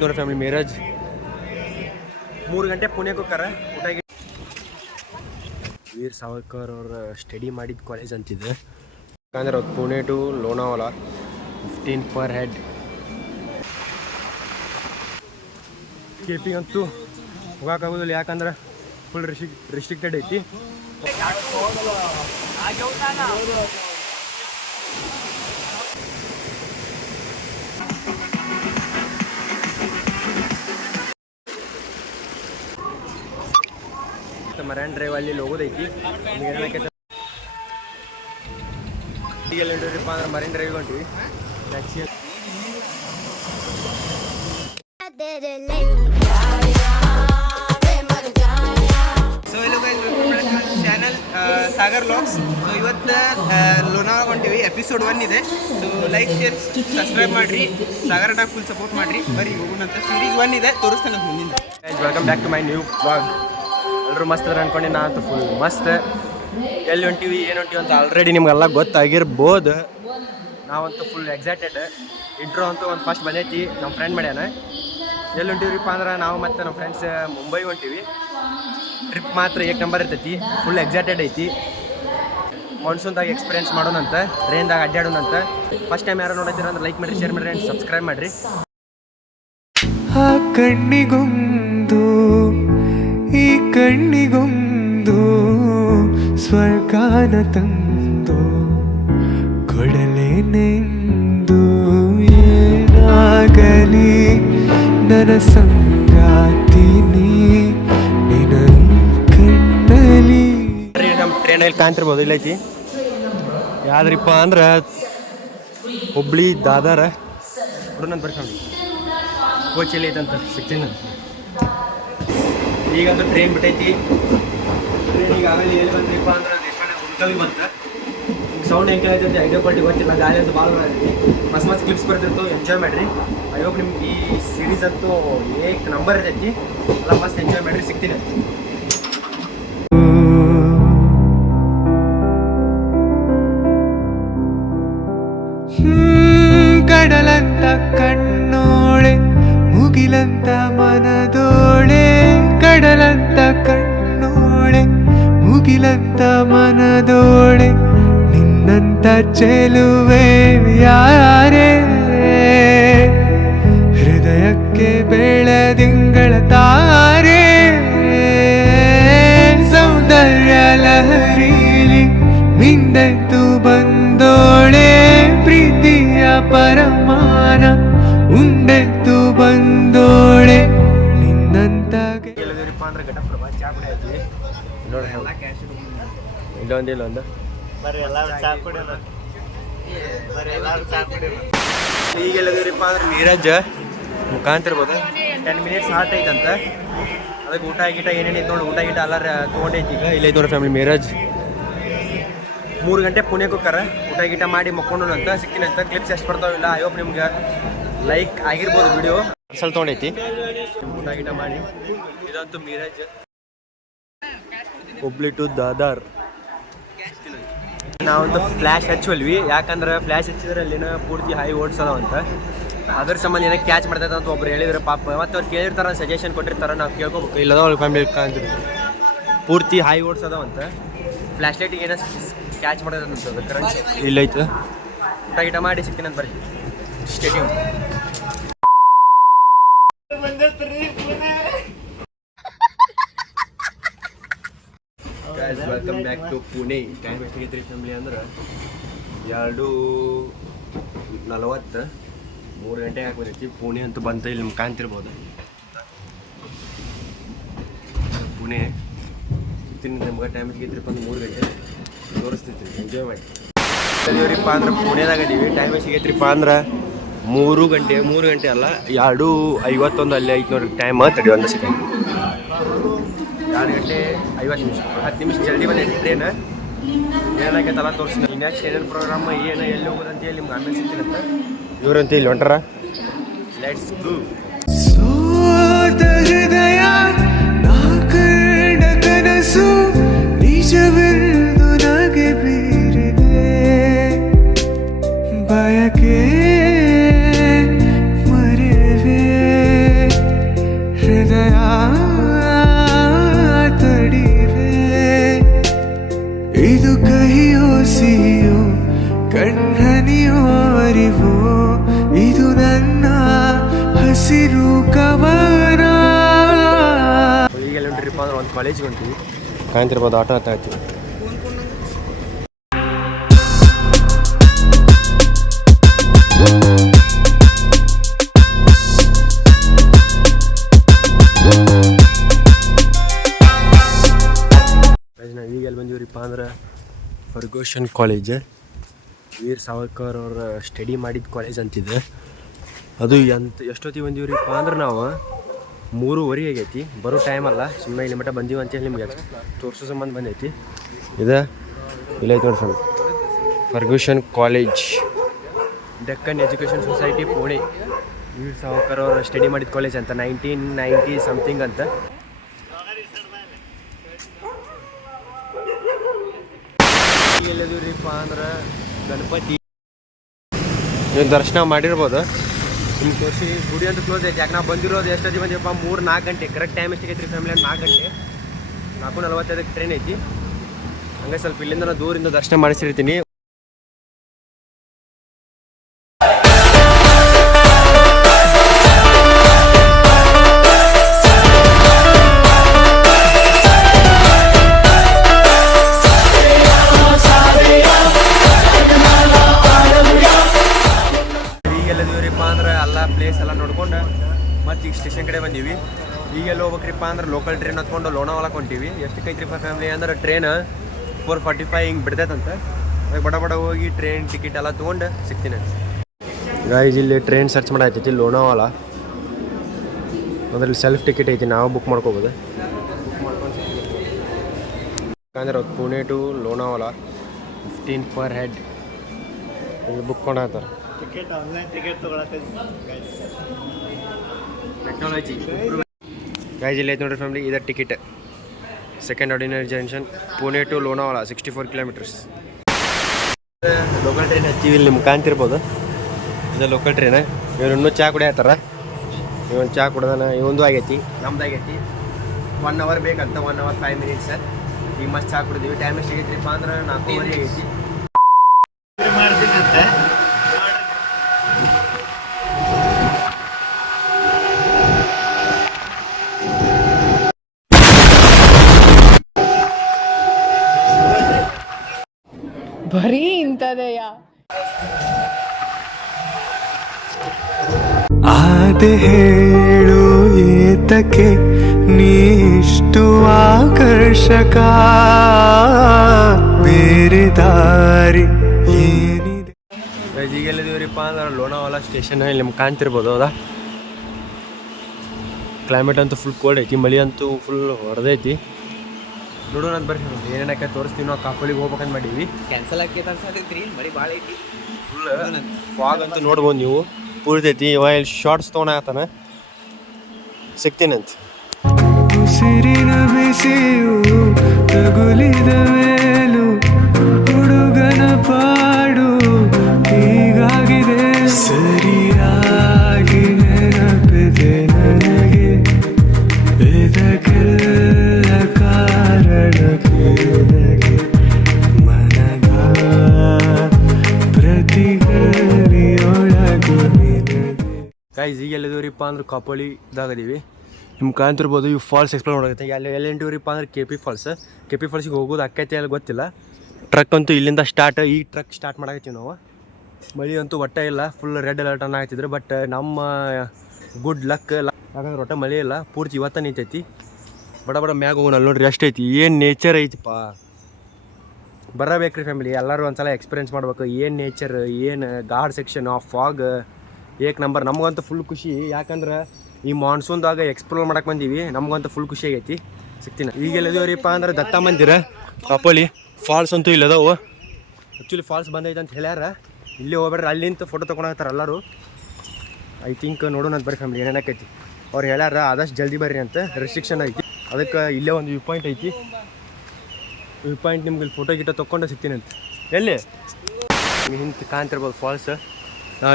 ಇಲ್ಲಿದ್ದವ್ರ family ಮೇರಾಜ್ 3 ಗಂಟೆ ಪುಣೆಗೆ ಹೋಗ್ತಾರ. ಊಟ ವೀರ್ ಸಾವರ್ಕರ್ ಅವ್ರ ಸ್ಟಡಿ ಮಾಡಿದ ಕಾಲೇಜ್ ಅಂತಿದೆ. ಯಾಕಂದ್ರೆ ಅದು Pune to Lonavala 15 per head. Camping ಅಂತೂ ಹೋಗೋಕ್ಕಾಗೋದಿಲ್ಲ, ಯಾಕಂದ್ರೆ ಫುಲ್ ರಿಸ್ಟ್ರಿಕ್ಟೆಡ್ ಐತಿ. ಮರೈನ್ ಡ್ರೈವ್ ಅಲ್ಲಿ ಹೋಗೋದೈತಿ. ಈಗೆಲ್ಲ ಹೊಂಟಿವ್ರಿಪ್ಪ ಅಂದ್ರೆ ಮರೈನ್ ಡ್ರೈವ್ ಹೊಂಟಿವಿ. So hello guys, welcome back to my channel Sagar vlogs. So ಇವತ್ತು ಲೋನಾವಾಲ ಹೊಂಟಿವಿ. ಎಪಿಸೋಡ್ 1 ಇದೆ. ಸೊ ಲೈಕ್ ಶೇರ್ ಸಬ್ಸ್ಕ್ರೈಬ್ ಮಾಡಿರಿ, ಸಾಗರ್ ಟಾಕ್ ಫುಲ್ ಸಪೋರ್ಟ್ ಮಾಡಿರಿ. ಬರೀ ಹೋಗೋಣಂತ. ಸೀರೀಸ್ 1 ಇದೆ, ತೋರಿಸ್ತಾನೆ ಮುಂದಿನ. Welcome back to my new vlog. ಎಲ್ಲರೂ ಮಸ್ತ್ ಅದ್ರ ಅನ್ಕೊಂಡು ನಾ ಅಂತೂ ಫುಲ್ ಮಸ್ತ್. ಎಲ್ಲಿ ಹೊಂಟಿವಿ ಏನು ಹೊಂಟಿವಿ ಅಂತ ಆಲ್ರೆಡಿ ನಿಮ್ಗೆಲ್ಲ ಗೊತ್ತಾಗಿರ್ಬೋದು. ನಾವಂತೂ ಫುಲ್ ಎಕ್ಸೈಟೆಡ್. ಇಂಟ್ರೋ ಅಂತೂ ಒಂದು ಫಸ್ಟ್ ಬಂದೈತಿ, ನಮ್ಮ ಫ್ರೆಂಡ್ ಮಾಡ್ಯಾನ. ಎಲ್ಲಿ ಹೊಂಟಿವ್ರಿಪ್ಪ ಅಂದ್ರೆ ನಾವು ಮತ್ತು ನಮ್ಮ ಫ್ರೆಂಡ್ಸ್ ಮುಂಬೈ ಹೊಂಟಿವಿ. ಟ್ರಿಪ್ ಮಾತ್ರ ಏಕ್ ನಂಬರ್ ಇರ್ತೈತಿ. ಫುಲ್ ಎಕ್ಸೈಟೆಡ್ ಐತಿ. ಮಾನ್ಸೂನ್ದಾಗ ಎಕ್ಸ್ಪೀರಿಯನ್ಸ್ ಮಾಡೋಣಂತ, ಟ್ರೈನ್ದಾಗ ಅಡ್ಡಾಡೋಣಂತ. ಫಸ್ಟ್ ಟೈಮ್ ಯಾರು ನೋಡಿದ್ದೀರ ಅಂದ್ರೆ ಲೈಕ್ ಮಾಡಿರಿ, ಶೇರ್ ಮಾಡಿರಿ ಆ್ಯಂಡ್ ಸಬ್ಸ್ಕ್ರೈಬ್ ಮಾಡಿರಿ. ಆ ಕಣ್ಣಿಗೊಂದು ಈ ಕಣ್ಣಿಗೊಂದು ಸ್ವರ್ಗಾನ ತಂದು ಕೊಡಲೇನೆಂದು ಏನಾಗಲಿ ನನ್ನ ಸಂಗಾತಿನಿ ನಿನ್ನ ಕಣ್ಣಲ್ಲಿ. ನಮ್ಮ ಟ್ರೈನಲ್ಲಿ ಕಾಣ್ತಿರ್ಬೋದು, ಇಲ್ಲೈತಿ. ಯಾವ್ದ್ರಿಪ್ಪ ಅಂದ್ರೆ ಹುಬ್ಳಿ ದಾದಾರ ಹುಡುನಂತ ಬರ್ಕೊಂಡು ಕೋಚ್ ಎಲ್ಲ ಐತಂತ ಸಿಗ್ತೀನಿ. ಈಗಂತೂ ಟ್ರೈನ್ ಬಿಟ್ಟೈತಿ. ಟ್ರೈನ್ ಈಗ ಆಮೇಲೆ ಎಲ್ಲಿ ಬಂದ್ರಿಪ್ಪ ಅಂದ್ರೆ ಹುಡ್ಕವಿ ಬಂತ. ಸೌಂಡ್ ಹೆಂಗೆ ಕೇಳೈತಿ ಐಡಿಯಾ ಕ್ವಾಲಿಟಿ ಗೊತ್ತಿಲ್ಲ. ಗಾಳಿ ಅಂತೂ ಭಾಳ ಬರ್ತೈತಿ. ಮಸ್ತ್ ಕ್ಲಿಪ್ಸ್ ಬರ್ತಿರ್ತು, ಎಂಜಾಯ್ ಮಾಡಿರಿ. ಐ ಹೋಪ್ ನಿಮ್ಗೆ ಈ ಸೀರೀಸ್ ಅಂತೂ ಏಕ್ ನಂಬರ್ ಇರ್ತೈತಿ. ಎಲ್ಲ ಮಸ್ತ್ ಎಂಜಾಯ್ ಮಾಡಿರಿ. ಸಿಗ್ತೀನಿ. ಕಡಲಂತ ಕಣ್ಣೋಳೆ ಮುಗಿಲಂತ ಮನದೋಳೆ, ಕಡಲಂತ ಕಣ್ಣೋಳೆ ಮುಗಿಲಂತ ಮನದೋಳೆ, ನಿನ್ನಂತ ಚೆಲುವೆ ಯಾರೇ, ಹೃದಯಕ್ಕೆ ಬೆಳದಿಂಗಳ ತಾರೆ, ಸೌಂದರ್ಯ ಲಹರೀಲಿ ಮಿಂದೆದ್ದು ಬಂದೋಳೆ, ಪ್ರೀತಿಯ ಪರಮಾನ ಉಂಡೆದ್ದು ಬಂದೋಳೆ, ನಿನ್ನಂತ. ಎಲ್ಲದಿರಪ್ಪ ಅಂದ್ರೆ ಘಟಪ್ರಭಾ ಚಾ ಕುಡಿ ಐತಿ ನೋಡ್ರಿ. ಇಲ್ಲೊಂದು ಈಗೆಲ್ಲದಿರಪ್ಪ ಅಂದ್ರೆ ಮೀರಾಜ್ ಮುಖಾಂತಿರ್ಬೋದು. 10 minutes hot ಐತಂತ. ಅದಕ್ಕೆ ಊಟ ಗೀಟ ಏನೇನೈತೆ ನೋಡಿ, ಊಟ ಗೀಟ ಎಲ್ಲ ತೊಗೊಂಡೈತಿ. ಈಗ ಇಲ್ಲೈತೆ ನೋಡಿ ಫ್ಯಾಮಿಲಿ ಮೇರಾಜ್. 3 ಗಂಟೆ ಪುಣೆಗೆ ಹೋಗ್ತಾರ. ಊಟ ಗೀಟ ಮಾಡಿ ಮಕ್ಕೊಂಡು ಅಂತ ಸಿಕ್ತೀನಿ ಅಂತ. ಕ್ಲಿಪ್ಸ್ ಎಷ್ಟು ಬರ್ತಾವಿಲ್ಲ. ಐ ಹೋಪ್ ನಿಮ್ಗೆ ಲೈಕ್ ಆಗಿರ್ಬೋದು ವಿಡಿಯೋ. ಅಸಲ್ ತೊಗೊಂಡೈತಿ. ಊಟ ಗೀಟ ಮಾಡಿ. ಇದಂತೂ ಮೀರಾಜ್ ಹುಬ್ಳಿ ಟು ದಾದಾರ್. ನಾವೊಂದು ಫ್ಲ್ಯಾಶ್ ಹಚ್ಚುವಲ್ವಿ, ಯಾಕಂದ್ರೆ ಫ್ಲ್ಯಾಶ್ ಹಚ್ಚಿದ್ರೆ ಅಲ್ಲಿನ ಪೂರ್ತಿ ಹೈ ಓಡಿಸೋದು ಅಂತ. ಅದ್ರ ಸಂಬಂಧ ಏನೋ ಕ್ಯಾಚ್ ಮಾಡ್ತೈತೆ ಅಂತ ಒಬ್ರು ಹೇಳಿದ್ರು ಪಾಪ. ಮತ್ತು ಅವ್ರು ಕೇಳಿರ್ತಾರೆ, ಸಜೆಷನ್ ಕೊಟ್ಟಿರ್ತಾರೆ, ನಾವು ಕೇಳ್ಕೊಬೇಕು. ಇಲ್ಲದ ಅವ್ರ ಫ್ಯಾಮಿಲಿ ಅಂದ್ರೆ ಪೂರ್ತಿ ಹೈ ಓಡಿಸೋದು ಅಂತ. ಫ್ಲ್ಯಾಶ್ ಲೈಟಿಗೆ ಏನೋ ಕ್ಯಾಚ್ ಮಾಡ್ತೈತೆ ಕರೆಂಟ್. ಇಲ್ಲೈತೆ. ಊಟ ಗೀಟ ಮಾಡಿ ಸಿಗ್ತೀನಿ ಅಂತ ಬರ್ರಿ. Stadium welcome back to Pune. Time ಎಷ್ಟಾಗೈತ್ರಿ ಫ್ಯಾಮಿಲಿ ಅಂದ್ರೆ 2:40. 3 ಗಂಟೆಗೆ ಹಾಕ್ಬರ್ತೈತಿ. ಪುಣೆ ಅಂತೂ ಬಂತ. ಇಲ್ಲಿ ನಿಮ್ಗೆ ಕಾಣ್ತಿರ್ಬೋದು ಪುಣೆ. ನಿಮ್ಗೆ ಟೈಮ್ ಎಷ್ಟಾಗೈತ್ರಿಪ್ಪ ಅಂದ್ರೆ 3 ಗಂಟೆ ತೋರಿಸ್ತೈತಿ. ಎಂಜಾಯ್ ಮಾಡಿ. ಇವ್ರಿಪ್ಪ ಅಂದ್ರೆ ಪುಣೆದಾಗ ಇದೀವಿ. ಟೈಮ್ ಎಷ್ಟಾಗೈತ್ರಿಪ್ಪ ಅಂದ್ರೆ 3 ಗಂಟೆ. 3 ಗಂಟೆ ಅಲ್ಲ, 2:51 ಅಲ್ಲಿ ಐತೆ ನೋಡ್ರಿ ಟೈಮ್. 31 ಸೆಕೆಂಡ್. 2 ಗಂಟೆ 50 ನಿಮಿಷ. 10 ನಿಮಿಷ ಜಲ್ದಿ ಬಂದೈತಿ ಟ್ರೈನ್. ಏನಾಗೈತಲ್ಲ ತೋರಿಸ್ತೀನಿ. ನೆಕ್ಸ್ಟ್ ಏನೇನು ಪ್ರೋಗ್ರಾಮ್ ಏನು ಎಲ್ಲಿ ಹೋಗೋದಂತ ಹೇಳಿ ನಿಮ್ಗೆ ಆಮೇಲೆ ಸಿಗ್ತೀನಿ ಅಂತ. ಇವ್ರಂತ ಇಲ್ಲಿ ಹೊಂಟಾರ. Let's go. ಸೋತ ಹೃದಯ ನಾ ಕಂಡ ಕನಸು ನಿಜವೆಂದು ನಗೆ ಬೀರಿದೆ, ಬಯಕೆ ಮರೆವೆ ಅರಿವು ಇದು ನನ್ನ ಹಸಿರು ಕವನ. ಈಗೆಲ್ಲ ಹೊಂಟ್ರಿಪ್ಪ ಅಂದ್ರೆ ಒಂದು ಕಾಲೇಜಿಗೆ ಹೊಂಟಿವಿ, ಕಾಣ್ತಿರ್ಬೋದು ಆಟೋ ಹತ್ತ ಹತ್ತಿ. ನಾವು ಈಗೆಲ್ಲ ಬಂದೀವ್ರಿಪ್ಪ ಅಂದ್ರೆ ಫರ್ಗೂಷನ್ ಕಾಲೇಜ್, ವೀರ್ ಸಾವರ್ಕರ್ ಅವ್ರ ಸ್ಟಡಿ ಮಾಡಿದ ಕಾಲೇಜ್ ಅಂತಿದೆ. ಅದು ಎಷ್ಟೊತ್ತಿಗೆ ಬಂದೀವ್ರಿಪ್ಪ ಅಂದ್ರೆ ನಾವು 3:30 ಆಗೈತಿ. ಬರೋ ಟೈಮ್ ಅಲ್ಲ, ಸುಮ್ಮನೆ ಇಲ್ಲಿ ಮಟ್ಟ ಬಂದೀವಿ ಅಂತೇಳಿ ನಿಮ್ಗೆ ತೋರಿಸೋ ಸಂಬಂಧ ಬಂದೈತಿ. ಇದು ಇಲ್ಲೈತೆ ನೋಡಿ friend, Fergusson college, Deccan education society Pune. Veer Savarkar ಅವ್ರ ಸ್ಟಡಿ ಮಾಡಿದ ಕಾಲೇಜ್ ಅಂತ, 1990 ಸಮಥಿಂಗ್ ಅಂತ. ಎಲ್ಲದಿವ್ರಿಪ್ಪ ಅಂದ್ರೆ ಗಣಪತಿ ನೀವು ದರ್ಶನ ಮಾಡಿರ್ಬೋದು. ನಿಮ್ಗೆ ತೋರಿಸಿ ಗುಡಿ ಅಂತ ಕ್ಲೋಸ್ ಐತಿ. ಯಾಕೆ ನಾವು ಬಂದಿರೋದು ಎಷ್ಟೊತ್ತಿಗೆ ಬಂದಿವಪ್ಪ, 3-4 ಗಂಟೆ ಕರೆಕ್ಟ್ ಟೈಮ್ ಎಷ್ಟಿಗೆ ಐತ್ರಿ ಫ್ಯಾಮಿಲಿ? 4 ಗಂಟೆ 4:45 ಟ್ರೈನ್ ಐತಿ. ಹಂಗೆ ಸ್ವಲ್ಪ ಇಲ್ಲಿಂದ ನಾನು ದೂರಿಂದ ದರ್ಶನ ಮಾಡಿಸಿರ್ತೀನಿ. ಈಗೆಲ್ಲದಿವ್ರಿಪ್ಪ ಅಂದ್ರೆ ಎಲ್ಲ ಪ್ಲೇಸ್ ಎಲ್ಲ ನೋಡ್ಕೊಂಡು ಮತ್ತೆ ಈಗ ಸ್ಟೇಷನ್ ಕಡೆ ಬಂದೀವಿ. ಈಗೆಲ್ಲ ಹೋಗ್ಬೇಕ್ರಿಪ್ಪ ಅಂದ್ರೆ ಲೋಕಲ್ ಟ್ರೈನ್ ಹತ್ಕೊಂಡು ಲೋನಾವಾಲಕ್ಕೆ ಹೊಂಟೀವಿ. ಎಷ್ಟು ಕೈತ್ರಿಪ್ಪ ಫ್ಯಾಮಿಲಿ ಅಂದ್ರೆ ಟ್ರೈನ್ 4:45 ಹಿಂಗೆ ಬಿಡ್ತೈತಂತ. ಅದಕ್ಕೆ ಬಡ ಹೋಗಿ ಟ್ರೈನ್ ಟಿಕೆಟ್ ಎಲ್ಲ ತೊಗೊಂಡು ಸಿಗ್ತೀನಿ. ಗಾಯ್ಸ್ ಇಲ್ಲಿ ಟ್ರೈನ್ ಸರ್ಚ್ ಮಾಡಾಯ್ತೈತಿ ಲೋನಾವಾಲ. ಅದ್ರಲ್ಲಿ ಸೆಲ್ಫ್ ಟಿಕೆಟ್ ಐತಿ, ನಾವು ಬುಕ್ ಮಾಡ್ಕೋಬೋದು. ಯಾಕಂದ್ರೆ Pune to Lonavala 15 per head ಇಲ್ಲಿ ಬುಕ್ ಮಾಡಾತಾರೆ. ಟಿಕೆಟ್ ಆನ್ಲೈನ್ ಟಿಕೆಟ್ ತೊಗೊಳಕ್ಕೆ ಟೆಕ್ನಾಲಜಿ ಗೈಸ್ ಇಲ್ಲಿ ಐತೆ ನೋಡ್ರಿ ಫ್ಯಾಮಿಲಿ, ಇದರ ticket. Second ordinary junction Pune to Lonavala 64 kilometers. Local train ಹತ್ತೀವಿ, ಇಲ್ಲಿ ನಿಮ್ಗೆ ಕಾಣ್ತಿರ್ಬೋದು. ಇದು ಲೋಕಲ್ ಟ್ರೈನ್. ಇವ್ರು ಇನ್ನೂ ಚಹಾ ಕುಡಿಯತ್ತಾರ. ಇವೊಂದು ಚಹಾ ಕುಡ್ದಾನ, ಇವೊಂದು ಆಗೈತಿ, ನಮ್ದು ಆಗೈತಿ. 1 hour ಬೇಕಂತ, 1 hour 5 minutes. ಈಗ ಮಸ್ತ್ ಚಹಾ ಕುಡಿದೀವಿ. ಟೈಮ್ ಎಷ್ಟು ಆಗೈತ್ರಿಪ್ಪ ಅಂದ್ರೆ 4:30 ಆಗೈತಿ. ಮಾಡ್ತೀನಂತೆ. ಬರೀ ಇಂಥದೆಯಾ? ಆದೆ ಹೇಳು ಏತಕ್ಕೆ ನೀಷ್ಟು ಆಕರ್ಷಕ, ಬೇರೆ ದಾರಿ ಏನಿದೆ? ಈಗೆಲ್ಲದಿವ್ರಿಪ್ಪ ಅಂದ್ರೆ ಲೋನಾವಾಲ ಸ್ಟೇಷನ್. ಇಲ್ಲಿ ನಿಮ್ಗೆ ಕಾಣ್ತಿರ್ಬೋದು. ಹೌದಾ, ಕ್ಲೈಮೇಟ್ ಅಂತೂ ಫುಲ್ ಕೋಲ್ಡ್ ಐತಿ, ಮಳೆ ಅಂತೂ ಫುಲ್ ಹೊಡೆದೈತಿ. ನೋಡೋಣ ಅಂತ ಬರ್ರಿ, ಏನೇನಕ್ಕೆ ತೋರಿಸ್ತೀವಿ. ನಾವು ಕಾಪುಳಿಗೆ ಹೋಗ್ಬೇಕಂತ ಮಾಡೀವಿ. ಕ್ಯಾನ್ಸಲ್ ಆಗಿ ಅನ್ಸತೈತ್ರಿ, ಮಳಿ ಭಾಳ ಐತಿ. ಫುಲ್ ಫಾಗ್ ಅಂತೂ ನೋಡ್ಬೋದು ನೀವು, ಪೂರ್ತೈತಿ. ಇವ ಇಲ್ಲಿ ಶಾರ್ಟ್ಸ್ ತೊಗೊಳತಾನ, ಸಿಗ್ತೀನಂತ. ಉಸಿರಿನ ಬಿಸಿಯು ತಗುಲಿದ ಮೇಲೂ ಹುಡುಗನ ಪಾಡು ಹೀಗಾಗಿದೆ. ಸರಿಯಾಗಿ ನೆನಪಿದೆ ನನಗೆ, ಇದಕ್ಕೆಲ್ಲ ಕಾರಣಕ್ಕೆ ಮನದ ಪ್ರತಿಗಳಿಯೊಳಗು ನಿನಗೆ. ಗೈಸ್ ಈಗೆಲ್ಲದಿವ್ರಿಪ್ಪ ಅಂದ್ರೆ ಕಾಪುಳಿದಾಗದೀವಿ. ನಿಮ್ಗೆ ಕಾಣ್ತಿರ್ಬೋದು. ಇವು ಫಾಲ್ಸ್ ಎಕ್ಸ್ಪ್ಲೋರ್ ಮಾಡೋಗುತ್ತೆ. ಎಲ್ಲಿ ಎಂಟಿವ್ರಿಪ್ಪ ಅಂದ್ರೆ KP ಫಾಲ್ಸ್. KP ಫಾಲ್ಸಿಗೆ ಹೋಗೋದು ಅಕ್ಕೈತಿ ಅಲ್ಲಿ ಗೊತ್ತಿಲ್ಲ. ಟ್ರಕ್ ಅಂತೂ ಇಲ್ಲಿಂದ ಸ್ಟಾರ್ಟ್. ಈಗ ಟ್ರಕ್ ಸ್ಟಾರ್ಟ್ ಮಾಡಾಕತ್ತೀವಿ ನಾವು. ಮಳೆ ಅಂತೂ ಒಟ್ಟೆ ಇಲ್ಲ, ಫುಲ್ ರೆಡ್ ಅಲರ್ಟ್ ಅನ್ನ ಆಗ್ತಿದ್ರು. ಬಟ್ ನಮ್ಮ ಗುಡ್ ಲಕ್, ಯಾಕಂದ್ರೆ ಒಟ್ಟೆ ಮಳೆ ಇಲ್ಲ, ಪೂರ್ತಿ ಇವತ್ತ ನಿಂತೈತಿ. ಬಡ ಮ್ಯಾಗ ಹೋಗೋಣ. ಅಲ್ಲಿ ನೋಡ್ರಿ ಎಷ್ಟು ಐತಿ, ಏನು ನೇಚರ್ ಐತಿಪ್ಪ. ಬರಬೇಕ್ರಿ ಫ್ಯಾಮಿಲಿ, ಎಲ್ಲರೂ ಒಂದ್ಸಲ ಎಕ್ಸ್ಪೀರಿಯೆನ್ಸ್ ಮಾಡ್ಬೇಕು. ಏನು ನೇಚರ್, ಏನು god section of fog, Ek number. ನಮಗಂತೂ ಫುಲ್ ಖುಷಿ, ಯಾಕಂದ್ರೆ ಈ ಮಾನ್ಸೂನ್ದಾಗ ಎಕ್ಸ್ಪ್ಲೋರ್ ಮಾಡಕ್ಕೆ ಬಂದೀವಿ. ನಮಗಂತೂ ಫುಲ್ ಖುಷಿ ಆಗೈತಿ. ಸಿಗ್ತೀನಿ. ಈಗೆಲ್ಲದಿವ್ರಿಪ್ಪ ಅಂದ್ರೆ ದತ್ತ ಮಂದಿರ, ಕಾಪೋಲಿ ಫಾಲ್ಸ್ ಅಂತೂ ಇಲ್ಲದವು. ಆ್ಯಕ್ಚುಲಿ ಫಾಲ್ಸ್ ಬಂದೈತೆ ಅಂತ ಹೇಳ್ಯಾರ. ಇಲ್ಲೇ ಹೋಗ್ಬೇಡ್ರಿ, ಅಲ್ಲಿಂತ ಫೋಟೋ ತೊಗೊಂಡಾಗ್ತಾರೆ ಎಲ್ಲರೂ. ಐ ಥಿಂಕ್ ನೋಡೋಣ ಅಂತ ಬರ್ರಿ ಫ್ಯಾಮಿಲಿ ಏನೇನಾಕೈತಿ. ಅವ್ರು ಹೇಳ್ಯಾರ ಆದಷ್ಟು ಜಲ್ದಿ ಬರ್ರಿ ಅಂತ, ರೆಸ್ಟ್ರಿಕ್ಷನ್ ಐತಿ. ಅದಕ್ಕೆ ಇಲ್ಲೇ ಒಂದು ವ್ಯೂ ಪಾಯಿಂಟ್ ಐತಿ. ವ್ಯೂ ಪಾಯಿಂಟ್ ನಿಮ್ಗೆ ಇಲ್ಲಿ ಫೋಟೋ ಗಿಟೋ ತೊಗೊಂಡು ಸಿಗ್ತೀನಿ ಅಂತ. ಎಲ್ಲಿ ಹಿಂದೆ ಕಾಣ್ತಿರ್ಬೋದು ಫಾಲ್ಸ್.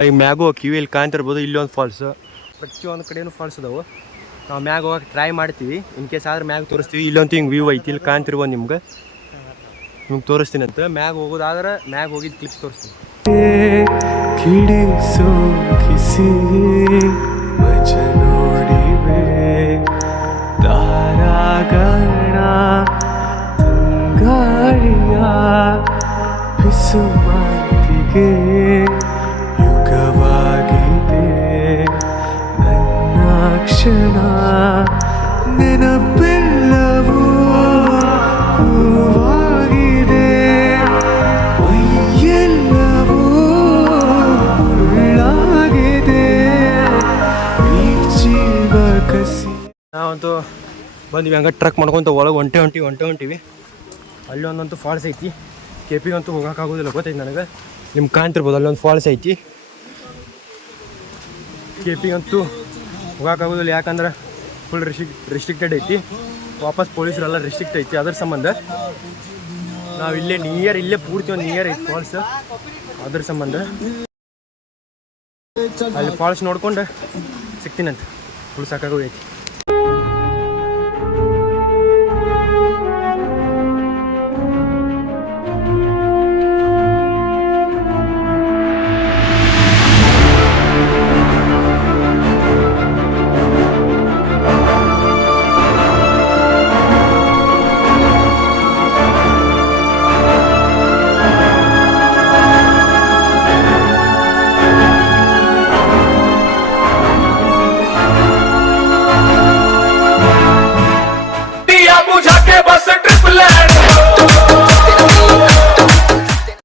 ಈಗ ಮ್ಯಾಗೋ ಕಿವಿಯಲ್ಲಿ ಕಾಣ್ತಿರ್ಬೋದು. ಇಲ್ಲೊಂದು ಫಾಲ್ಸ್, ಪ್ರತಿಯೊಂದು ಕಡೆಯೂ ಫಾಲ್ಸ್ ಅದಾವೆ. ನಾವು ಮ್ಯಾಗ ಹೋಗಕ್ಕೆ ಟ್ರೈ ಮಾಡ್ತೀವಿ. ಇನ್ ಕೇಸ್ ಆದ್ರೆ ಮ್ಯಾಗ ತೋರಿಸ್ತೀವಿ. ಇಲ್ಲಂತೂ ಹಿಂಗೆ ವ್ಯೂ ಐತಿ, ಇಲ್ಲಿ ಕಾಣ್ತಿರ್ಬೋದು ನಿಮ್ಗೆ ತೋರಿಸ್ತೀನಿ ಅಂತ. ಮ್ಯಾಗ ಹೋಗೋದಾದ್ರೆ ಮ್ಯಾಗ ಹೋಗಿದ್ದು ಕ್ಲಿಪ್ಸ್ ತೋರಿಸ್ತೀನಿ. ಹಿಡಿಸೋ ಕಿಸಿ ವಚನೋಡಿವೆ ತಾರಾಗಣ ತಂಗಾಳಿಯ ಪಿಸುಮಾತಿಗೆ ಯುಗವಾಗಿದೆ ನನ್ನ ಕ್ಷಣ ನೆನಪೆಲ್ಲವೂ ಹೂವಾಗಿದೆ ಮೈಯೆಲ್ಲವೂ ಮುಳ್ಳಾಗಿದೆ ಈ ಜೀವ ಕಸಿ. ನಾವಂತೂ ಬಂದ್ವಿ ಹಂಗೆ ಟ್ರಕ್ ಮಾಡ್ಕೊತ ಒಳಗೆ ಹೊಂಟಿವಿ. ಅಲ್ಲಿ ಒಂದಂತೂ ಫಾಲ್ಸ್ ಐತಿ. ಕೆ ಪಿಗಂತೂ ಹೋಗೋಕ್ಕಾಗೋದಿಲ್ಲ ಗೊತ್ತೈತಿ ನನಗೆ. ನಿಮ್ಗೆ ಕಾಣ್ತಿರ್ಬೋದು ಅಲ್ಲೊಂದು ಫಾಲ್ಸ್ ಐತಿ. ಕೆ ಪಿಗಂತೂ ಹೋಗೋಕ್ಕಾಗೋದಿಲ್ಲ, ಯಾಕಂದ್ರೆ ಫುಲ್ ರಿಸ್ಟ್ರಿಕ್ಟೆಡ್ ಐತಿ. ವಾಪಸ್ ಪೊಲೀಸರೆಲ್ಲ ರಿಸ್ಟ್ರಿಕ್ಟ್ ಐತಿ. ಅದ್ರ ಸಂಬಂಧ ನಾವು ಇಲ್ಲೇ ಪೂರ್ತಿ ಒಂದು ನಿಯರ್ ಐತಿ ಫಾಲ್ಸ್. ಅದ್ರ ಸಂಬಂಧ ಅಲ್ಲಿ ಫಾಲ್ಸ್ ನೋಡ್ಕೊಂಡು ಸಿಗ್ತೀನಂತ. ಫುಲ್ ಸಾಕಾಗೋದೈತಿ. बुझा के बस ट्रिप लैंड